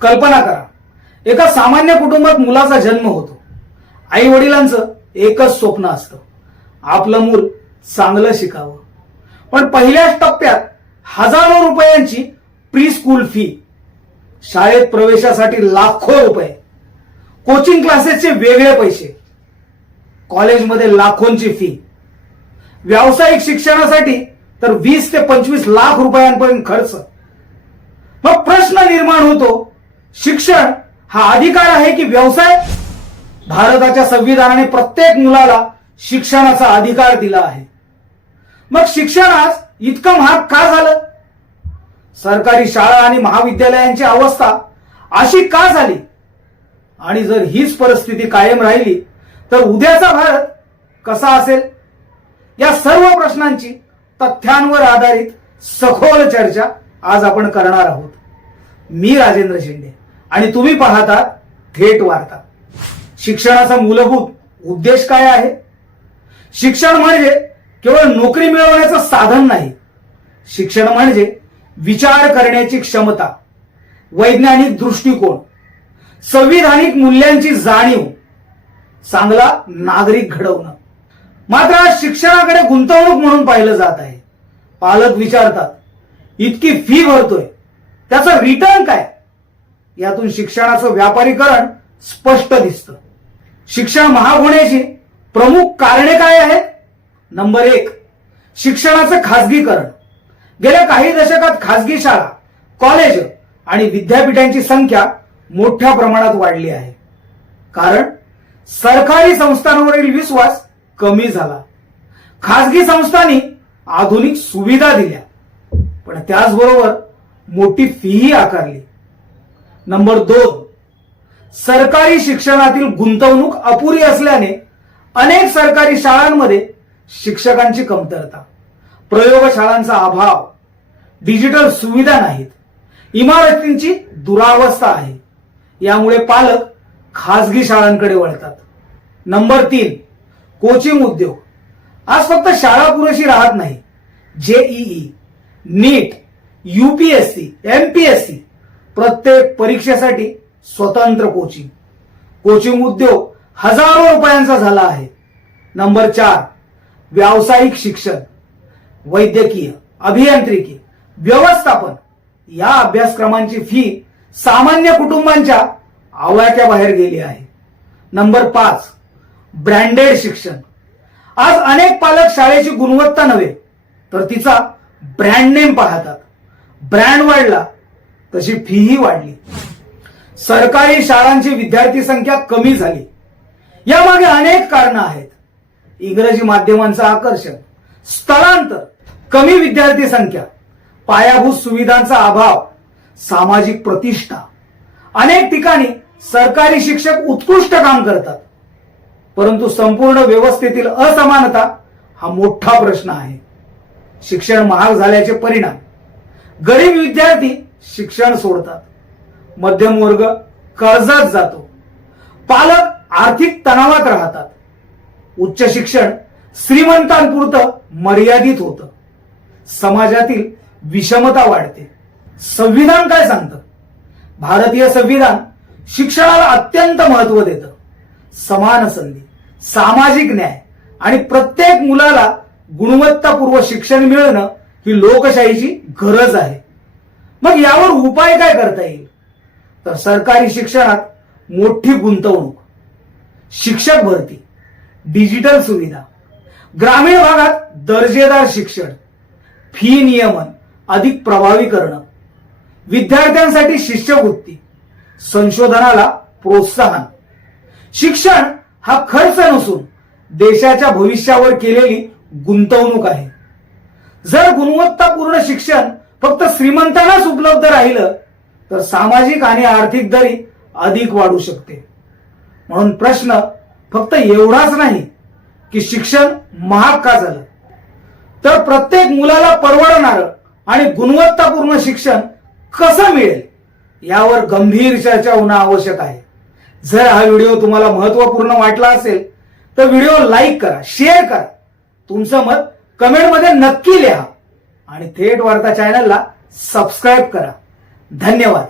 कल्पना करा, एका सामान्य कुटुंबात मुलाचा जन्म होतो. आई वडिलांचं एकच स्वप्न असतं, आपलं मूल चांगलं शिकावं. पण पहिल्याच टप्प्यात हजारो रुपयांची प्री स्कूल फी, शाळेत प्रवेशासाठी लाखो रुपये, कोचिंग क्लासेसचे वेगळे पैसे, कॉलेजमध्ये लाखोंची फी, व्यावसायिक शिक्षणासाठी तर 20 ते 25 लाख रुपयांपर्यंत खर्च. मग प्रश्न निर्माण होतो, शिक्षण हा अधिकार आहे की व्यवसाय? भारताच्या संविधानाने प्रत्येक मुलाला शिक्षणाचा अधिकार दिला आहे. मग शिक्षण आज इतकं महाग का झालं? सरकारी शाळा आणि महाविद्यालयांची अवस्था अशी का झाली? आणि जर हीच परिस्थिती कायम राहिली तर उद्याचा भारत कसा असेल? या सर्व प्रश्नांची तथ्यांवर आधारित सखोल चर्चा आज आपण करणार आहोत. मी राजेंद्र शिंदे आणि तुम्ही पाहतात थेट वार्ता. शिक्षणाचा मूलभूत उद्देश काय आहे? शिक्षण म्हणजे केवळ नोकरी मिळवण्याचं साधन नाही. शिक्षण म्हणजे विचार करण्याची क्षमता, वैज्ञानिक दृष्टिकोन, संविधानिक मूल्यांची जाणीव, चांगला नागरिक घडवणं. मात्र आज शिक्षणाकडे गुंतवणूक म्हणून पाहिलं जात आहे. पालक विचारतात, इतकी फी भरतोय, त्याचं रिटर्न काय? यातून शिक्षणाचं व्यापारीकरण स्पष्ट दिसतं. शिक्षण महाग होण्याची प्रमुख कारणे काय आहेत? नंबर 1, शिक्षणाचं खासगीकरण. गेल्या काही दशकात खासगी शाळा, कॉलेज आणि विद्यापीठांची संख्या मोठ्या प्रमाणात वाढली आहे. कारण सरकारी संस्थांवरील विश्वास कमी झाला. खासगी संस्थांनी आधुनिक सुविधा दिल्या, पण त्याचबरोबर मोठी फीही आकारली. नंबर 2, सरकारी शिक्षणातील गुंतवणूक अपुरी असल्याने अनेक सरकारी शाळांमध्ये शिक्षकांची कमतरता, प्रयोगशाळांचा अभाव, डिजिटल सुविधा नाहीत, इमारतींची दुरावस्था आहे. यामुळे पालक खासगी शाळांकडे वळतात. नंबर 3, कोचिंग उद्योग. आज फक्त शाळा पुरेशी राहत नाही. जेईई, नीट, यूपीएससी, एमपीएससी प्रत्येक परीक्षेसाठी स्वतंत्र कोचिंग. कोचिंग उद्योग हजारो रुपयांचा झाला आहे. नंबर 4, व्यावसायिक शिक्षण. वैद्यकीय, अभियांत्रिकी, व्यवस्थापन या अभ्यासक्रमांची फी सामान्य कुटुंबांच्या आवाक्याबाहेर गेली आहे. नंबर 5, ब्रँडेड शिक्षण. आज अनेक पालक शाळेची गुणवत्ता नव्हे तर तिचा ब्रँड नेम पाहतात. ब्रँड वाढला तशी फीही वाढली. सरकारी शाळांची विद्यार्थी संख्या कमी झाली. यामागे अनेक कारणं आहेत. इंग्रजी माध्यमांचं आकर्षण, स्थलांतर, कमी विद्यार्थी संख्या, पायाभूत सुविधांचा अभाव, सामाजिक प्रतिष्ठा. अनेक ठिकाणी सरकारी शिक्षक उत्कृष्ट काम करतात, परंतु संपूर्ण व्यवस्थेतील असमानता हा मोठा प्रश्न आहे. शिक्षण महाग झाल्याचे परिणाम: गरीब विद्यार्थी शिक्षण सोडतात, मध्यम वर्ग कर्जात जातो, पालक आर्थिक तणावात राहतात, उच्च शिक्षण श्रीमंतांपुरतं मर्यादित होतं, समाजातील विषमता वाढते. संविधान काय सांगतं? भारतीय संविधान शिक्षणाला अत्यंत महत्व देतं. समान संधी, सामाजिक न्याय आणि प्रत्येक मुलाला गुणवत्तापूर्व शिक्षण मिळणं ही लोकशाहीची गरज आहे. मग यावर उपाय काय करता येईल? तर सरकारी शिक्षणात मोठी गुंतवणूक, शिक्षक भरती, डिजिटल सुविधा, ग्रामीण भागात दर्जेदार शिक्षण, फी नियमन अधिक प्रभावी करणं, विद्यार्थ्यांसाठी शिष्यवृत्ती, संशोधनाला प्रोत्साहन. शिक्षण हा खर्च नसून देशाच्या भविष्यावर केलेली गुंतवणूक आहे. जर गुणवत्तापूर्ण शिक्षण फक्त श्रीमंतांनाच उपलब्ध राहिलं तर सामाजिक आणि आर्थिक दरी अधिक वाढू शकते. म्हणून प्रश्न फक्त एवढाच नाही की शिक्षण महाग का झालं, तर प्रत्येक मुलाला परवडणारं आणि गुणवत्तापूर्ण शिक्षण कसं मिळेल यावर गंभीर चर्चा होणं आवश्यक आहे. जर हा व्हिडिओ तुम्हाला महत्त्वपूर्ण वाटला असेल तर व्हिडिओ लाईक करा, शेअर करा, तुमचं मत कमेंटमध्ये नक्की लिहा आणि थेट वार्ता चॅनलला सबस्क्राईब करा. धन्यवाद.